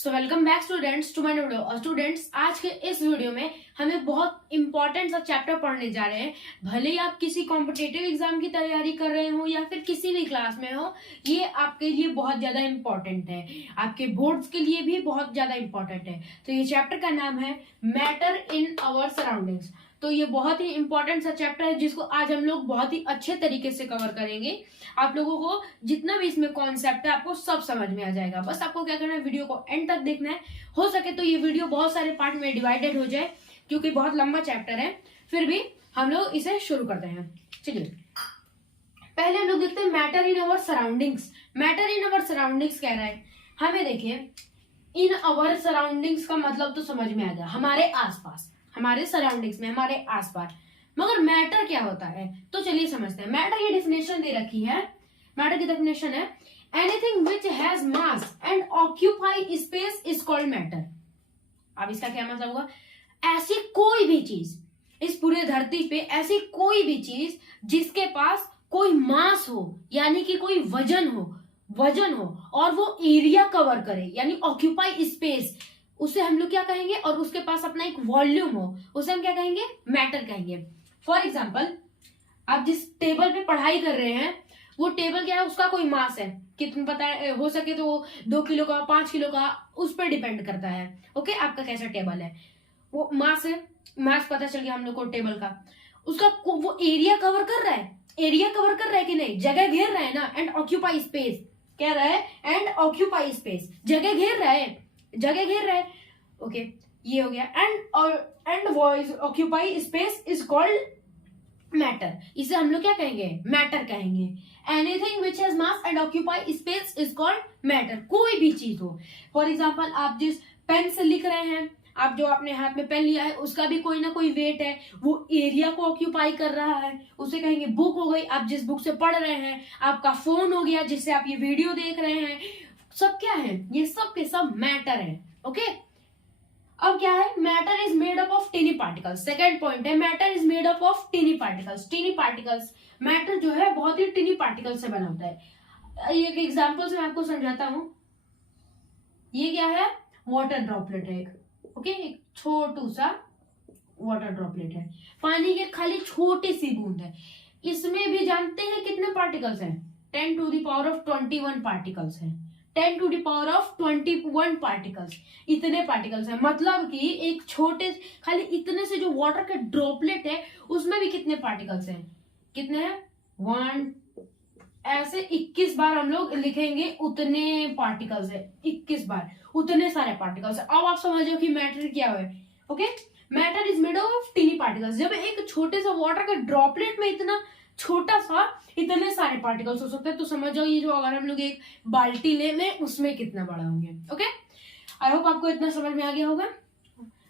So welcome back students to my video. और students, आज के इस वीडियो में हमें बहुत इंपॉर्टेंट सा चैप्टर पढ़ने जा रहे हैं। भले ही आप किसी कॉम्पिटिटिव एग्जाम की तैयारी कर रहे हो या फिर किसी भी क्लास में हो, ये आपके लिए बहुत ज्यादा इंपॉर्टेंट है, आपके बोर्ड्स के लिए भी बहुत ज्यादा इंपॉर्टेंट है। तो ये चैप्टर का नाम है मैटर इन आवर सराउंडिंग्स। तो ये बहुत ही इंपॉर्टेंट सा चैप्टर है जिसको आज हम लोग बहुत ही अच्छे तरीके से कवर करेंगे। आप लोगों को जितना भी इसमें कॉन्सेप्ट है आपको सब समझ में आ जाएगा। बस आपको क्या करना है, वीडियो को एंड तक देखना है। हो सके तो ये वीडियो बहुत सारे पार्ट में डिवाइडेड हो जाए क्योंकि बहुत लंबा चैप्टर है, फिर भी हम लोग इसे शुरू करते हैं। चलिए, पहले हम लोग देखते हैं matter in our surroundings. Matter in our surroundings कह रहा है हमें, देखिए इन अवर सराउंडिंग्स का मतलब तो समझ में आ गया, हमारे आसपास, हमारे सराउंडिंग्स में, हमारे आसपास। मगर मैटर क्या होता है तो चलिए समझते हैं। मैटर की डेफिनेशन दे रखी है। मैटर की डेफिनेशन है anything which has mass and occupy space is called matter. अब इसका क्या मतलब होगा? ऐसी कोई भी चीज इस पूरे धरती पे, ऐसी कोई भी चीज जिसके पास कोई मास हो, यानी कि कोई वजन हो और वो एरिया कवर करे, यानी ऑक्यूपाई स्पेस, उसे हम लोग क्या कहेंगे? और उसके पास अपना एक वॉल्यूम हो, उसे हम क्या कहेंगे? मैटर कहेंगे। फॉर एग्जाम्पल, आप जिस टेबल पे पढ़ाई कर रहे हैं वो टेबल क्या है? उसका कोई मास है, कितना पता है, हो सके तो 2 किलो का, 5 किलो का, उस पर डिपेंड करता है। ओके, आपका कैसा टेबल है, वो मास है, मास पता चल गया हम लोग को टेबल का। उसका वो एरिया कवर कर रहा है, एरिया कवर कर रहा है कि नहीं? जगह घेर रहा है ना। एंड ऑक्यूपाई स्पेस कह रहा है, एंड ऑक्यूपाई स्पेस, जगह घेर रहा है, जगह घेर रहा है। ओके, ये हो गया। And voice occupy space is called matter. इसे हम लोग क्या कहेंगे? मैटर कहेंगे। Anything which has mass and occupy space is called matter. कोई भी चीज हो, फॉर एग्जाम्पल आप जिस पेन से लिख रहे हैं, आप जो अपने हाथ में पेन लिया है उसका भी कोई ना कोई वेट है, वो एरिया को ऑक्यूपाई कर रहा है, उसे कहेंगे बुक हो गई। आप जिस बुक से पढ़ रहे हैं, आपका फोन हो गया जिससे आप ये वीडियो देख रहे हैं, सब क्या है? ये सब के सब मैटर है। ओके, अब क्या है? Matter is made up of tiny particles. Second point है matter is made up of tiny particles. Tiny particles, matter जो है बहुत ही टीनी पार्टिकल से बना होता है। एक एग्जांपल से मैं आपको समझाता हूं। ये क्या है? वाटर ड्रॉपलेट है एक। ओके, एक छोटू सा वाटर ड्रॉपलेट है, पानी के खाली छोटी सी बूंद है। इसमें भी जानते हैं कितने पार्टिकल्स हैं? 10 to the power of 21 particles हैं। 10 to the power of 21 particles, इतने पार्टिकल्स हैं। मतलब कि एक छोटे, खाली इतने से जो वाटर के ड्रॉपलेट है उसमें भी कितने पार्टिकल्स हैं? कितने हैं? 1, ऐसे 21 बार हम लोग लिखेंगे उतने पार्टिकल्स है। 21 बार उतने सारे पार्टिकल्स है। अब आप समझो कि मैटर क्या है। Okay, matter is made of tiny particles. जब एक छोटे सा वाटर के ड्रॉपलेट में इतना छोटा सा इतने सारे पार्टिकल्स हो सकते हैं, तो समझ जाओ ये जो अगर हम लोग एक बाल्टी ले लें उसमें कितना बड़ा होंगे। ओके, आई होप आपको इतना समझ में आ गया होगा।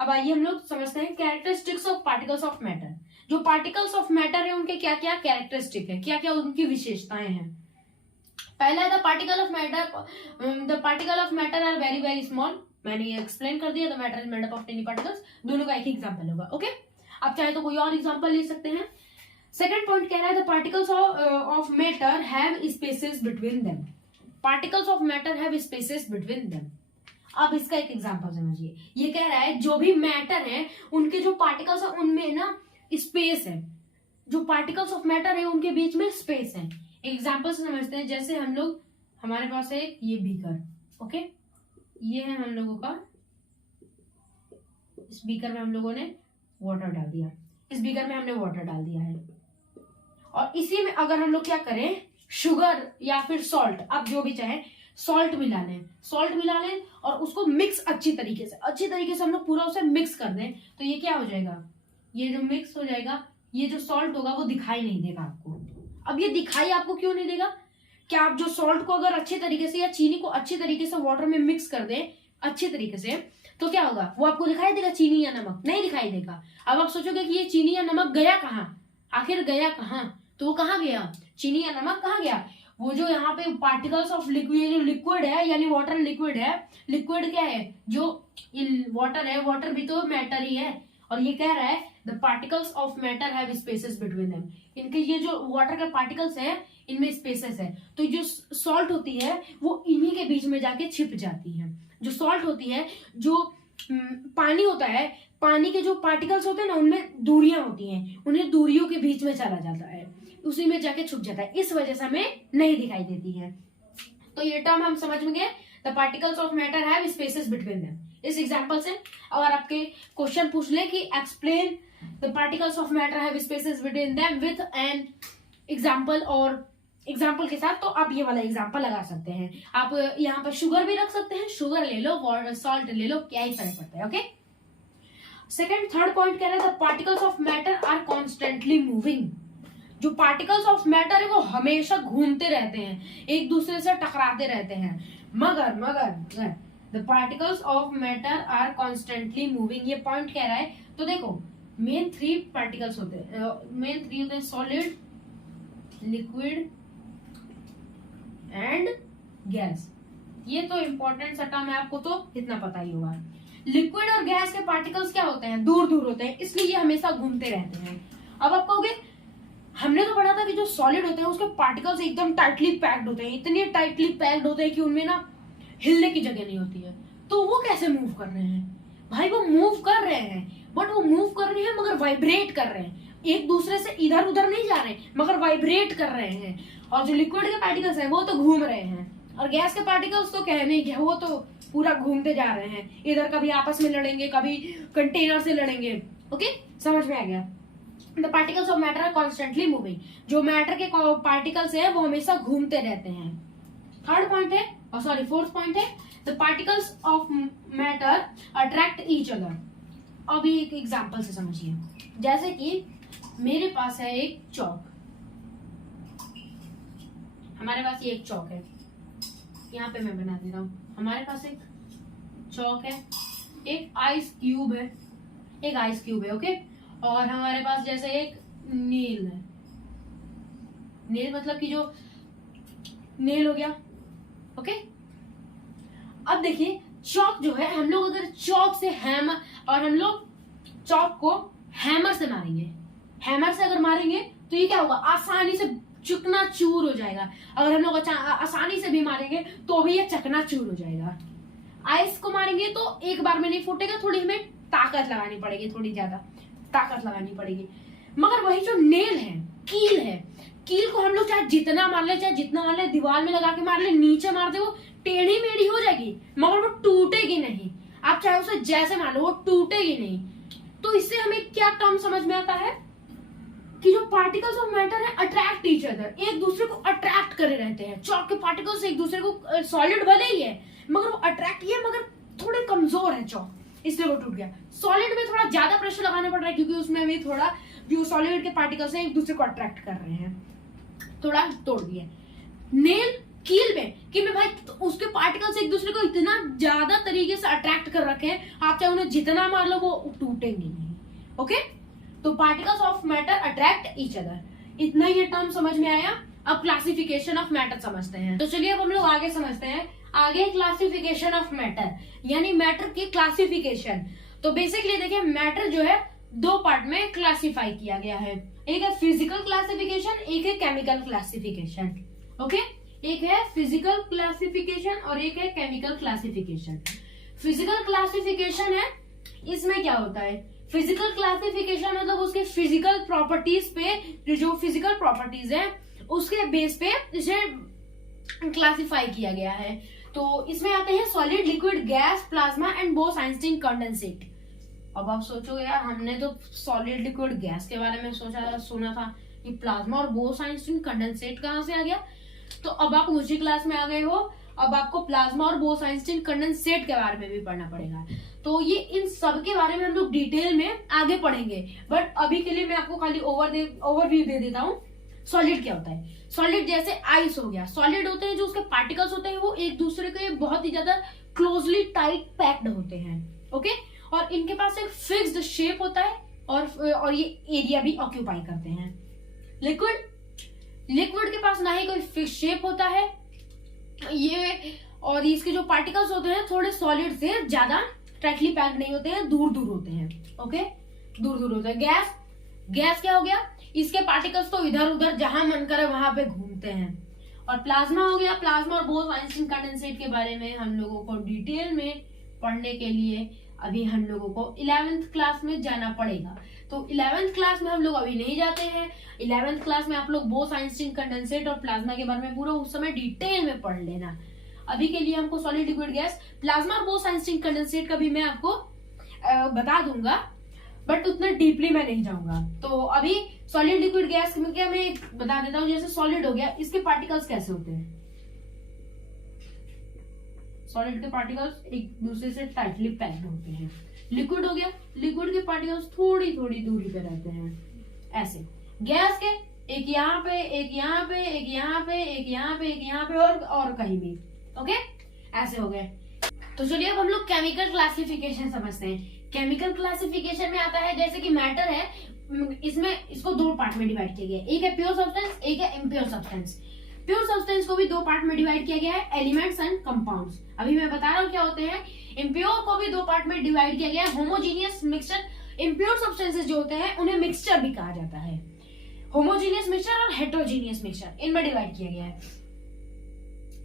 अब आइए हम लोग समझते हैं characteristics of particles of matter. जो पार्टिकल्स ऑफ मैटर है उनके क्या क्या कैरेक्टरिस्टिक है, क्या क्या उनकी विशेषताएं हैं। पहला, the particle of matter are very very small. मैंने ये एक्सप्लेन कर दिया। The matter is made up of tiny particles, दोनों का एक ही एग्जांपल होगा। ओके, आप चाहे तो कोई और एग्जांपल ले सकते हैं। सेकेंड पॉइंट कह रहा है the particles of matter have spaces between them. Particles of matter have spaces between them. अब इसका एक एग्जांपल समझिए। ये कह रहा है जो भी मैटर है उनके जो पार्टिकल्स है उनमें ना स्पेस है। जो पार्टिकल्स ऑफ मैटर है उनके बीच में स्पेस है। एग्जांपल से समझते हैं। जैसे हम लोग, हमारे पास है ये बीकर। ओके, ये है हम लोगों का, इस बीकर में हम लोगों ने वाटर डाल दिया, इस बीकर में हमने वाटर डाल दिया है, और इसी में अगर हम लोग क्या करें, शुगर या फिर सॉल्ट, आप जो भी चाहे, सॉल्ट मिला लें, सॉल्ट मिला लें और उसको मिक्स अच्छी तरीके से हम लोग पूरा उसे मिक्स कर दें, तो ये क्या हो जाएगा? ये जो मिक्स हो जाएगा, ये जो सॉल्ट होगा वो दिखाई नहीं देगा आपको। अब ये दिखाई आपको क्यों नहीं देगा? क्या आप जो सॉल्ट को अगर अच्छे तरीके से या चीनी को अच्छे तरीके से वाटर में मिक्स कर दें अच्छे तरीके से, तो क्या होगा? वो आपको दिखाई देगा चीनी या नमक? नहीं दिखाई देगा। अब आप सोचोगे कि ये चीनी या नमक गया कहाँ, आखिर गया कहाँ? तो वो कहाँ गया? चीनी या नमक कहाँ गया? वो जो यहाँ पे पार्टिकल्स ऑफ लिक्विड, जो लिक्विड है यानी वाटर लिक्विड है, लिक्विड क्या है? जो वाटर है, वाटर भी तो मैटर ही है। और ये कह रहा है the particles of matter have spaces between them. इनके ये जो वाटर के पार्टिकल्स है इनमें स्पेसेस है, तो जो सॉल्ट होती है वो इन्हीं के बीच में जाके छिप जाती है। जो सॉल्ट होती है, जो पानी होता है, पानी के जो पार्टिकल्स होते हैं ना उनमें दूरियां होती हैं, उन्हें दूरियों के बीच में चला जाता है, उसी में जाके छुप जाता है, इस वजह से हमें नहीं दिखाई देती है। तो ये टर्म हम समझ में गए, the particles of matter have spaces between them. इस एग्जांपल से अगर आपके क्वेश्चन पूछ ले कि explain the particles of matter have spaces between them with an example, और एग्जाम्पल के साथ, तो आप ये वाला एग्जाम्पल लगा सकते हैं। आप यहाँ पर शुगर भी रख सकते हैं, शुगर ले लो, सॉल्ट ले लो, क्या ही फर्क पड़ता है। ओके, सेकंड थर्ड पॉइंट कह रहे हैं the particles of matter are constantly moving. जो पार्टिकल्स ऑफ मैटर है वो हमेशा घूमते रहते हैं, एक दूसरे से टकराते रहते हैं, मगर the particles of matter are constantly moving, ये पॉइंट कह रहा है। तो देखो मेन थ्री पार्टिकल्स होते हैं, सॉलिड, लिक्विड एंड गैस। ये तो इंपॉर्टेंट सा टर्म है, आपको तो इतना पता ही होगा। लिक्विड और गैस के पार्टिकल्स क्या होते हैं, दूर दूर होते हैं, इसलिए ये हमेशा घूमते रहते हैं। अब आप कहोगे हमने तो पढ़ा था कि जो सॉलिड होते हैं उसके पार्टिकल्स एकदम टाइटली पैक्ड होते हैं, इतने टाइटली पैक्ड होते हैं कि उनमें ना हिलने की जगह नहीं होती है, तो वो कैसे मूव कर रहे हैं? भाई वो मूव कर रहे हैं, बट वो मूव कर रहे हैं मगर वाइब्रेट कर रहे हैं, एक दूसरे से इधर उधर नहीं जा रहे मगर वाइब्रेट कर रहे हैं। और जो लिक्विड के पार्टिकल्स हैं वो तो घूम रहे हैं, और गैस के पार्टिकल्स तो कहने क्या, वो तो पूरा घूमते जा रहे हैं, इधर कभी आपस में लड़ेंगे, कभी कंटेनर से लड़ेंगे। ओके, समझ में आ गया। The particles of matter are constantly moving, जो मैटर के पार्टिकल्स है वो हमेशा घूमते रहते हैं। थर्ड पॉइंट है, सॉरी फोर्थ पॉइंट है, the particles of matter attract each other. अभी एक एग्जांपल से समझिए, जैसे कि मेरे पास है एक चौक, हमारे पास ये एक चौक है, यहाँ पे मैं बना दे रहा हूँ, हमारे पास एक चौक है, एक आइस क्यूब है, ओके, और हमारे पास जैसे एक नील है, नील मतलब कि जो नेल हो गया। ओके, अब देखिए चौक जो है, हम लोग अगर चौक से हैमर, और हम लोग चौक को हैमर से मारेंगे, हैमर से अगर मारेंगे तो ये क्या होगा, आसानी से चकना चूर हो जाएगा। अगर हम लोग आसानी से भी मारेंगे तो भी ये चकना चूर हो जाएगा। आइस को मारेंगे तो एक बार में नहीं फूटेगा, थोड़ी हमें ताकत लगानी पड़ेगी, थोड़ी ज्यादा ताकत लगानी पड़ेगी। मगर वही जो नेल है, कील है, कील को हम लोग चाहे जितना मार ले, चाहे जितना मार ले, दीवार में लगा के मार ले, नीचे मार दे, वो टेढ़ी मेढ़ी हो जाएगी मगर वो टूटेगी नहीं। आप चाहे उसे जैसे मार लो वो टूटेगी नहीं। तो इससे हमें क्या टर्म समझ में आता है कि जो पार्टिकल्स ऑफ मैटर है अट्रैक्ट ईच अदर, एक दूसरे को अट्रैक्ट करे रहते हैं। चौक के पार्टिकल्स एक दूसरे को, सॉलिड भले ही है मगर वो अट्रैक्ट ही है, मगर थोड़े कमजोर है चौक, इसलिए वो टूट गया। सॉलिड में थोड़ा ज्यादा प्रेशर लगाना पड़ रहा है क्योंकि उसमें भी थोड़ा जो सॉलिड के पार्टिकल्स हैं एक दूसरे को अट्रैक्ट कर रहे हैं, थोड़ा तोड़ दिया। नेल कील में भाई तो उसके पार्टिकल्स एक दूसरे को इतना ज्यादा तरीके से अट्रैक्ट कर रखे हैं, आप चाहे उन्हें जितना मार लो वो टूटेंगे नहीं। ओके, तो particles of matter attract each other, इतना ये टर्म समझ में आया। अब क्लासिफिकेशन ऑफ मैटर समझते हैं। तो चलिए अब हम लोग आगे समझते हैं। आगे क्लासिफिकेशन ऑफ मैटर, यानी मैटर की क्लासिफिकेशन। तो बेसिकली देखिए मैटर जो है दो पार्ट में क्लासिफाई किया गया है, एक है फिजिकल क्लासिफिकेशन, एक है केमिकल क्लासिफिकेशन। ओके, एक है फिजिकल क्लासिफिकेशन और एक है केमिकल क्लासिफिकेशन। फिजिकल क्लासिफिकेशन है, इसमें क्या होता है, फिजिकल क्लासिफिकेशन मतलब उसके फिजिकल प्रॉपर्टीज पे, जो फिजिकल प्रॉपर्टीज है उसके बेस पे इसे क्लासिफाई किया गया है। तो इसमें आते हैं solid, liquid, gas, plasma and Bose-Einstein condensate. अब आप सोचोगे यार हमने तो सॉलिड, लिक्विड, गैस के बारे में सुना था, ये प्लाज्मा और बोस-आइंस्टीन कंडेंसेट कहाँ से आ गया? तो अब आप ऊंची क्लास में आ गए हो, अब आपको प्लाज्मा और बोस-आइंस्टीन कंडेंसेट के बारे में भी पढ़ना पड़ेगा। तो ये इन सब के बारे में हम लोग डिटेल में आगे पढ़ेंगे, बट अभी के लिए मैं आपको खाली ओवरव्यू दे देता हूँ। सॉलिड क्या होता है? सॉलिड जैसे आइस हो गया, सॉलिड होते हैं जो उसके पार्टिकल्स होते हैं वो एक दूसरे के बहुत ही ज्यादा क्लोजली टाइट पैक्ड होते हैं। ओके, और इनके पास एक फिक्स्ड शेप होता है और ये एरिया भी ऑक्यूपाई करते हैं। लिक्विड के पास ना ही कोई फिक्स शेप होता है ये, और इसके जो पार्टिकल्स होते हैं थोड़े सॉलिड से ज्यादा टाइटली पैक्ड नहीं होते हैं, दूर दूर होते हैं। ओके, दूर दूर होते हैं। गैस क्या हो गया, इसके पार्टिकल्स तो इधर उधर जहां मन करे वहां पे घूमते हैं, और प्लाज्मा हो गया, प्लाज्मा और बोस-आइंस्टीन कंडेंसेट के बारे में हम लोगों को डिटेल में पढ़ने के लिए अभी हम लोगों को 11th क्लास में जाना पड़ेगा। तो 11th क्लास में हम लोग अभी नहीं जाते हैं। 11th क्लास में आप लोग बोस-आइंस्टीन कंडेंसेट और प्लाज्मा के बारे में पूरा उस समय डिटेल में पढ़ लेना। अभी के लिए हमको सॉलिड, लिक्विड, गैस, प्लाज्मा और बोस-आइंस्टीन कंडेंसेट का भी मैं आपको बता दूंगा, बट उतना डीपली मैं नहीं जाऊंगा। तो अभी सॉलिड, लिक्विड, गैस में क्या मैं बता देता हूँ। जैसे सॉलिड हो गया, इसके पार्टिकल्स कैसे होते हैं। सॉलिड के पार्टिकल्स एक दूसरे से टाइटली पैक्ड होते हैं। लिक्विड हो गया, लिक्विड के पार्टिकल्स थोड़ी थोड़ी दूरी पे रहते हैं ऐसे। गैस के एक यहाँ पे, एक यहाँ पे, एक यहाँ पे, एक यहाँ पे, एक यहाँ पे और कहीं भी। ओके, ऐसे हो गए। तो चलिए अब हम लोग केमिकल क्लासिफिकेशन समझते हैं। केमिकल क्लासिफिकेशन में आता है जैसे कि मैटर है, इसमें इसको दो पार्ट में डिवाइड किया गया है। एक है प्योर सब्सटेंस, एक है इम्प्योर सब्सटेंस। प्योर सब्सटेंस को भी दो पार्ट में डिवाइड किया गया है, एलिमेंट्स एंड कंपाउंड्स। अभी मैं बता रहा हूँ क्या होते हैं। इम्प्योर को भी दो पार्ट में डिवाइड किया गया है, होमोजीनियस, मिक्सचर। इम्प्योर सब्सटेंसेस जो होते हैं उन्हें मिक्सचर भी कहा जाता है। होमोजीनियस मिक्सचर और हेटेरोजीनियस मिक्सचर, इनमें डिवाइड किया गया है।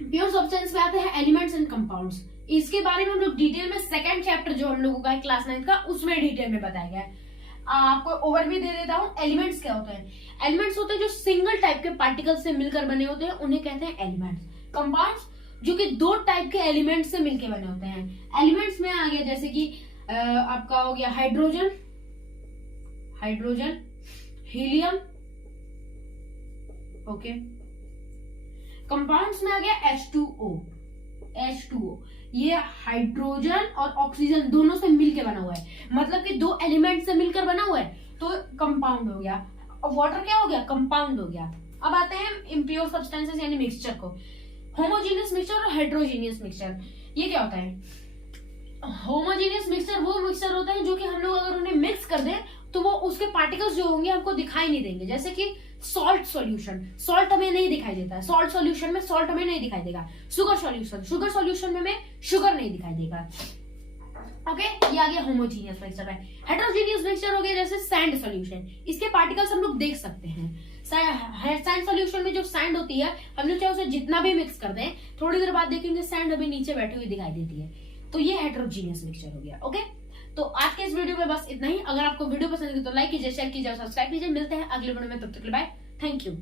प्योर सब्सटेंस में आते हैं एलिमेंट्स एंड कंपाउंड्स। इसके बारे में हम लोग डिटेल में सेकंड चैप्टर जो हम लोगों का है क्लास 9 का, उसमें डिटेल में बताया गया है। आपको ओवरव्यू दे देता हूँ। एलिमेंट्स क्या होते हैं। एलिमेंट्स होते हैं जो सिंगल टाइप के पार्टिकल से मिलकर बने होते हैं, उन्हें कहते हैं एलिमेंट्स। कंपाउंड्स जो कि दो टाइप के एलिमेंट्स से मिलकर बने होते हैं। एलिमेंट्स में आ गया जैसे कि आपका हो गया हाइड्रोजन, हीलियम। ओके, कंपाउंड्स में आ गया H2O। ये हाइड्रोजन और ऑक्सीजन दोनों से मिलकर बना हुआ है, मतलब कि दो एलिमेंट से मिलकर बना हुआ है, तो कंपाउंड हो गया। और वाटर क्या हो गया, कंपाउंड हो गया। अब आते हैं इम्प्योर सब्सटेंसेस यानी मिक्सचर को। होमोजीनियस मिक्सचर और हेटेरोजीनियस मिक्सचर, ये क्या होता है। होमोजीनियस मिक्सचर वो मिक्सचर होता है जो कि हम लोग अगर उन्हें मिक्स कर दें तो वो उसके पार्टिकल्स जो होंगे हमको दिखाई नहीं देंगे। जैसे कि सॉल्ट सॉल्यूशन, सॉल्ट हमें नहीं दिखाई देता है। सॉल्ट सॉल्यूशन में सॉल्ट हमें नहीं दिखाई देगा। शुगर सॉल्यूशन में हमें शुगर नहीं दिखाई देगा। ओके, ये आ गया होमोजीनियस मिक्सचर में। हेटेरोजीनियस मिक्सचर हो गया जैसे सैंड सॉल्यूशन, इसके पार्टिकल्स हम लोग देख सकते हैं। सैंड सॉल्यूशन में जो सैंड होती है, हम लोग चाहे उसे जितना भी मिक्स कर दें, थोड़ी देर बाद देखेंगे सैंड अभी नीचे बैठी हुई दिखाई देती है, तो ये हेटेरोजीनियस मिक्सचर हो गया। ओके, तो आज के इस वीडियो में बस इतना ही। अगर आपको वीडियो पसंद है तो लाइक कीजिए, शेयर कीजिए और सब्सक्राइब कीजिए। मिलते हैं अगले वीडियो में, तब तक के लिए बाय, थैंक यू।